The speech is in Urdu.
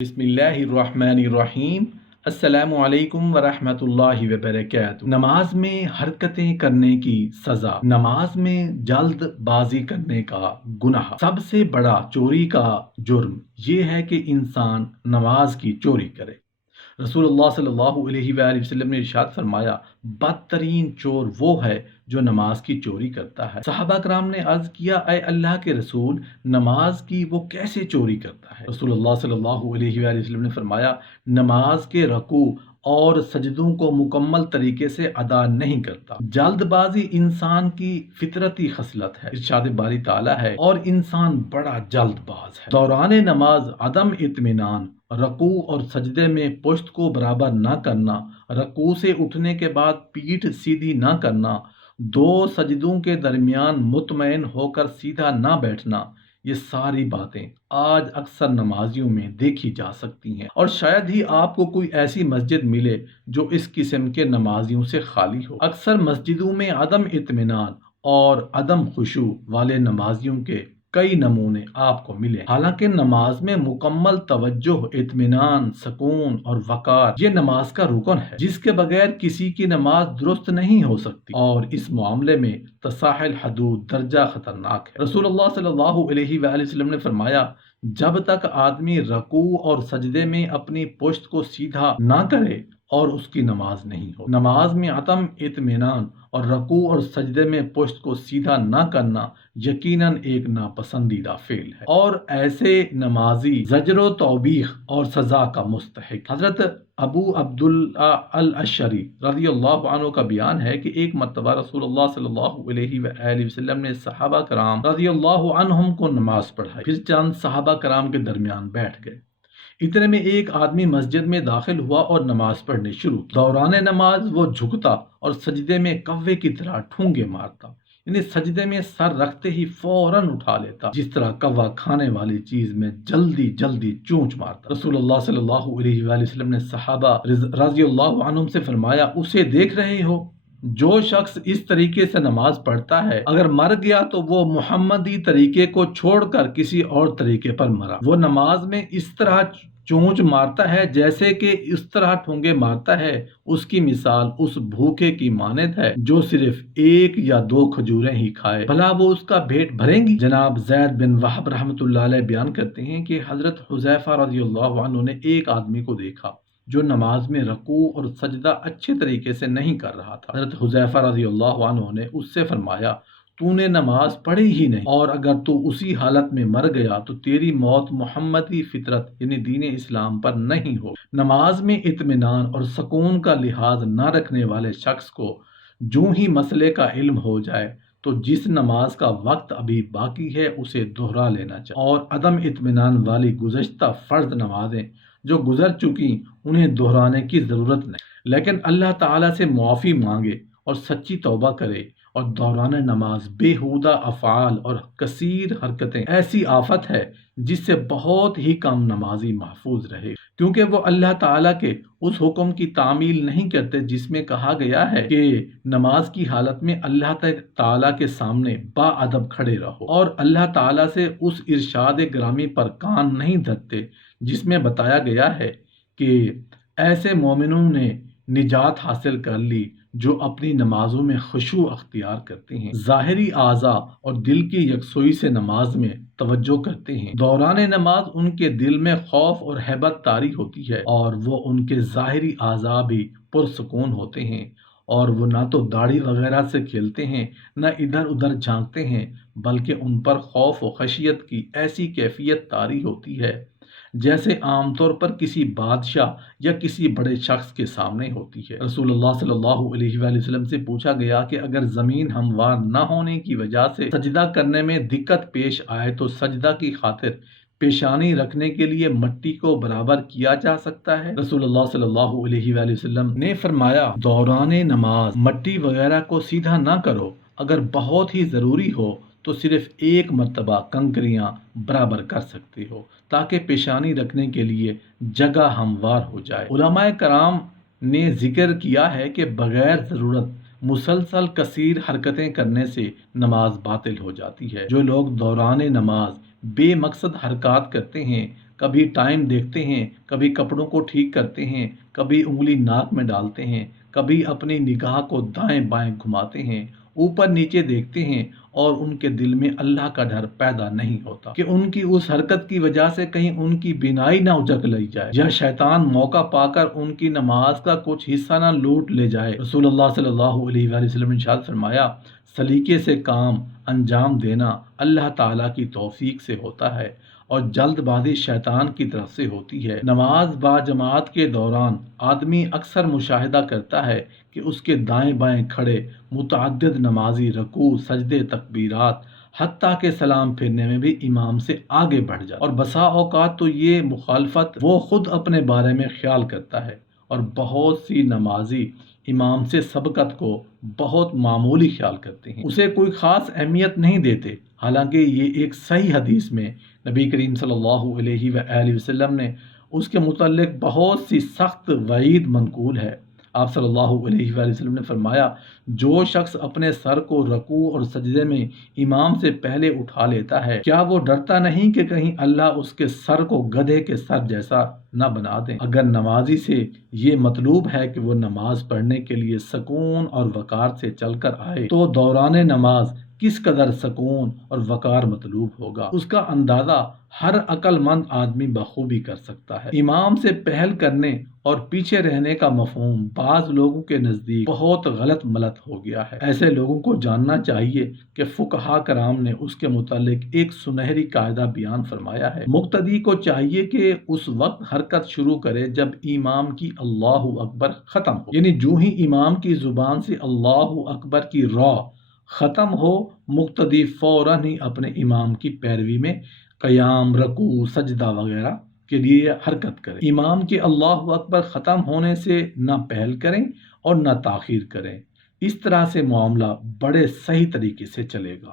بسم اللہ الرحمن الرحیم۔ السلام علیکم ورحمۃ اللہ وبرکاتہ۔ نماز میں حرکتیں کرنے کی سزا۔ نماز میں جلد بازی کرنے کا گناہ۔ سب سے بڑا چوری کا جرم یہ ہے کہ انسان نماز کی چوری کرے۔ رسول اللہ صلی اللہ علیہ وآلہ وسلم نے ارشاد فرمایا، بدترین چور وہ ہے جو نماز کی چوری کرتا ہے۔ صحابہ کرام نے عرض کیا، اے اللہ کے رسول، نماز کی وہ کیسے چوری کرتا ہے؟ رسول اللہ صلی اللہ علیہ وآلہ وسلم نے فرمایا، نماز کے رکوع اور سجدوں کو مکمل طریقے سے ادا نہیں کرتا۔ جلد بازی انسان کی فطرتی خصلت ہے، ارشاد باری تعالیٰ ہے، اور انسان بڑا جلد باز ہے۔ دوران نماز عدم اطمینان، رکوع اور سجدے میں پشت کو برابر نہ کرنا، رکوع سے اٹھنے کے بعد پیٹھ سیدھی نہ کرنا، دو سجدوں کے درمیان مطمئن ہو کر سیدھا نہ بیٹھنا، یہ ساری باتیں آج اکثر نمازیوں میں دیکھی جا سکتی ہیں، اور شاید ہی آپ کو کوئی ایسی مسجد ملے جو اس قسم کے نمازیوں سے خالی ہو۔ اکثر مسجدوں میں عدم اطمینان اور عدم خشوع والے نمازیوں کے کئی نمونے آپ کو ملے، حالانکہ نماز میں مکمل توجہ، اطمینان، سکون اور وقار یہ نماز کا رکن ہے، جس کے بغیر کسی کی نماز درست نہیں ہو سکتی، اور اس معاملے میں تصاحل حدود درجہ خطرناک ہے۔ رسول اللہ صلی اللہ علیہ وآلہ وسلم نے فرمایا، جب تک آدمی رکوع اور سجدے میں اپنی پشت کو سیدھا نہ کرے اور اس کی نماز نہیں ہو۔ نماز میں عدم اطمینان اور رکوع اور سجدے میں پشت کو سیدھا نہ کرنا یقیناً ایک ناپسندیدہ فعل ہے، اور ایسے نمازی زجر و توبیخ اور سزا کا مستحق۔ حضرت ابو عبداللہ الاشعری رضی اللہ عنہ کا بیان ہے کہ ایک مرتبہ رسول اللہ صلی اللہ علیہ وآلہ وسلم نے صحابہ کرام رضی اللہ عنہم کو نماز پڑھائی، پھر چند صحابہ کرام کے درمیان بیٹھ گئے۔ اتنے میں ایک آدمی مسجد میں داخل ہوا اور نماز پڑھنے شروع کی۔ دوران نماز وہ جھکتا اور سجدے میں کوے کی طرح ٹھونگے مارتا، یعنی سجدے میں سر رکھتے ہی فوراً اٹھا لیتا، جس طرح کوا کھانے والی چیز میں جلدی جلدی چونچ مارتا۔ رسول اللہ صلی اللہ علیہ وآلہ وسلم نے صحابہ رضی اللہ عنہم سے فرمایا، اسے دیکھ رہے ہو؟ جو شخص اس طریقے سے نماز پڑھتا ہے، اگر مر گیا تو وہ محمدی طریقے کو چھوڑ کر کسی اور طریقے پر مرا۔ وہ نماز میں اس طرح چونچ مارتا ہے جیسے کہ اس طرح ٹھونگے مارتا ہے، اس کی مثال اس بھوکے کی مانند ہے جو صرف ایک یا دو کھجوریں ہی کھائے، بھلا وہ اس کا پیٹ بھریں گی؟ جناب زید بن وہب رحمۃ اللہ علیہ بیان کرتے ہیں کہ حضرت حذیفہ رضی اللہ عنہ نے ایک آدمی کو دیکھا جو نماز میں رکوع اور سجدہ اچھے طریقے سے نہیں کر رہا تھا۔ حضرت حذیفہ رضی اللہ عنہ نے اس سے فرمایا، تو نے نماز پڑھی ہی نہیں، اور اگر تو اسی حالت میں مر گیا تو تیری موت محمدی فطرت یعنی دین اسلام پر نہیں ہو۔ نماز میں اطمینان اور سکون کا لحاظ نہ رکھنے والے شخص کو جو ہی مسئلے کا علم ہو جائے تو جس نماز کا وقت ابھی باقی ہے اسے دوہرا لینا چاہیے، اور عدم اطمینان والی گزشتہ فرض نمازیں جو گزر چکی انہیں دہرانے کی ضرورت نہیں، لیکن اللہ تعالیٰ سے معافی مانگے اور سچی توبہ کرے۔ اور دوران نماز بےہودہ افعال اور کثیر حرکتیں ایسی آفت ہے جس سے بہت ہی کم نمازی محفوظ رہے، کیونکہ وہ اللہ تعالیٰ کے اس حکم کی تعمیل نہیں کرتے جس میں کہا گیا ہے کہ نماز کی حالت میں اللہ تعالیٰ کے سامنے با ادب کھڑے رہو، اور اللہ تعالیٰ سے اس ارشاد گرامی پر کان نہیں دھرتے جس میں بتایا گیا ہے کہ ایسے مومنوں نے نجات حاصل کر لی جو اپنی نمازوں میں خشوع اختیار کرتے ہیں، ظاہری اعضاء اور دل کی یکسوئی سے نماز میں توجہ کرتے ہیں۔ دوران نماز ان کے دل میں خوف اور ہیبت طاری ہوتی ہے، اور وہ ان کے ظاہری اعضاء بھی پرسکون ہوتے ہیں، اور وہ نہ تو داڑھی وغیرہ سے کھیلتے ہیں نہ ادھر ادھر جھانکتے ہیں، بلکہ ان پر خوف و خشیت کی ایسی کیفیت طاری ہوتی ہے جیسے عام طور پر کسی بادشاہ یا کسی بڑے شخص کے سامنے ہوتی ہے۔ رسول اللہ صلی اللہ علیہ وآلہ وسلم سے پوچھا گیا کہ اگر زمین ہموار نہ ہونے کی وجہ سے سجدہ کرنے میں دقت پیش آئے تو سجدہ کی خاطر پیشانی رکھنے کے لیے مٹی کو برابر کیا جا سکتا ہے؟ رسول اللہ صلی اللہ علیہ وآلہ وسلم نے فرمایا، دوران نماز مٹی وغیرہ کو سیدھا نہ کرو، اگر بہت ہی ضروری ہو تو صرف ایک مرتبہ کنکریاں برابر کر سکتے ہو تاکہ پیشانی رکھنے کے لیے جگہ ہموار ہو جائے۔ علماء کرام نے ذکر کیا ہے کہ بغیر ضرورت مسلسل کثیر حرکتیں کرنے سے نماز باطل ہو جاتی ہے۔ جو لوگ دوران نماز بے مقصد حرکات کرتے ہیں کبھی ٹائم دیکھتے ہیں، کبھی کپڑوں کو ٹھیک کرتے ہیں، کبھی انگلی ناک میں ڈالتے ہیں، کبھی اپنی نگاہ کو دائیں بائیں گھماتے ہیں، اوپر نیچے دیکھتے ہیں، اور ان کے دل میں اللہ کا ڈر پیدا نہیں ہوتا کہ ان کی اس حرکت کی وجہ سے کہیں ان کی بینائی نہ اجک لی جائے یا شیطان موقع پا کر ان کی نماز کا کچھ حصہ نہ لوٹ لے جائے۔ رسول اللہ صلی اللہ علیہ وآلہ وسلم نے ارشاد فرمایا، سلیقے سے کام انجام دینا اللہ تعالیٰ کی توفیق سے ہوتا ہے اور جلد بازی شیطان کی طرف سے ہوتی ہے۔ نماز با جماعت کے دوران آدمی اکثر مشاہدہ کرتا ہے کہ اس کے دائیں بائیں کھڑے متعدد نمازی رکوع، سجدے، تکبیرات، حتیٰ کہ سلام پھیرنے میں بھی امام سے آگے بڑھ جاتا، اور بسا اوقات تو یہ مخالفت وہ خود اپنے بارے میں خیال کرتا ہے، اور بہت سی نمازی امام سے سبقت کو بہت معمولی خیال کرتے ہیں، اسے کوئی خاص اہمیت نہیں دیتے، حالانکہ یہ ایک صحیح حدیث میں نبی کریم صلی اللہ علیہ وآلہ وسلم نے اس کے متعلق بہت سی سخت وعید منقول ہے۔ آپ صلی اللہ علیہ وآلہ وسلم نے فرمایا، جو شخص اپنے سر کو رکوع اور سجدے میں امام سے پہلے اٹھا لیتا ہے، کیا وہ ڈرتا نہیں کہ کہیں اللہ اس کے سر کو گدھے کے سر جیسا نہ بنا دے؟ اگر نمازی سے یہ مطلوب ہے کہ وہ نماز پڑھنے کے لیے سکون اور وقار سے چل کر آئے، تو دوران نماز کس قدر سکون اور وقار مطلوب ہوگا، اس کا اندازہ ہر عقل مند آدمی بخوبی کر سکتا ہے۔ امام سے پہل کرنے اور پیچھے رہنے کا مفہوم بعض لوگوں کے نزدیک بہت غلط ملت ہو گیا ہے۔ ایسے لوگوں کو جاننا چاہیے کہ فقہاء کرام نے اس کے متعلق ایک سنہری قاعدہ بیان فرمایا ہے۔ مقتدی کو چاہیے کہ اس وقت حرکت شروع کرے جب امام کی اللہ اکبر ختم ہو، یعنی جو ہی امام کی زبان سے اللہ اکبر کی را ختم ہو، مقتدی فوراً ہی اپنے امام کی پیروی میں قیام، رکوع، سجدہ وغیرہ کے لیے حرکت کریں۔ امام کے اللہ اکبر ختم ہونے سے نہ پہل کریں اور نہ تاخیر کریں۔ اس طرح سے معاملہ بڑے صحیح طریقے سے چلے گا۔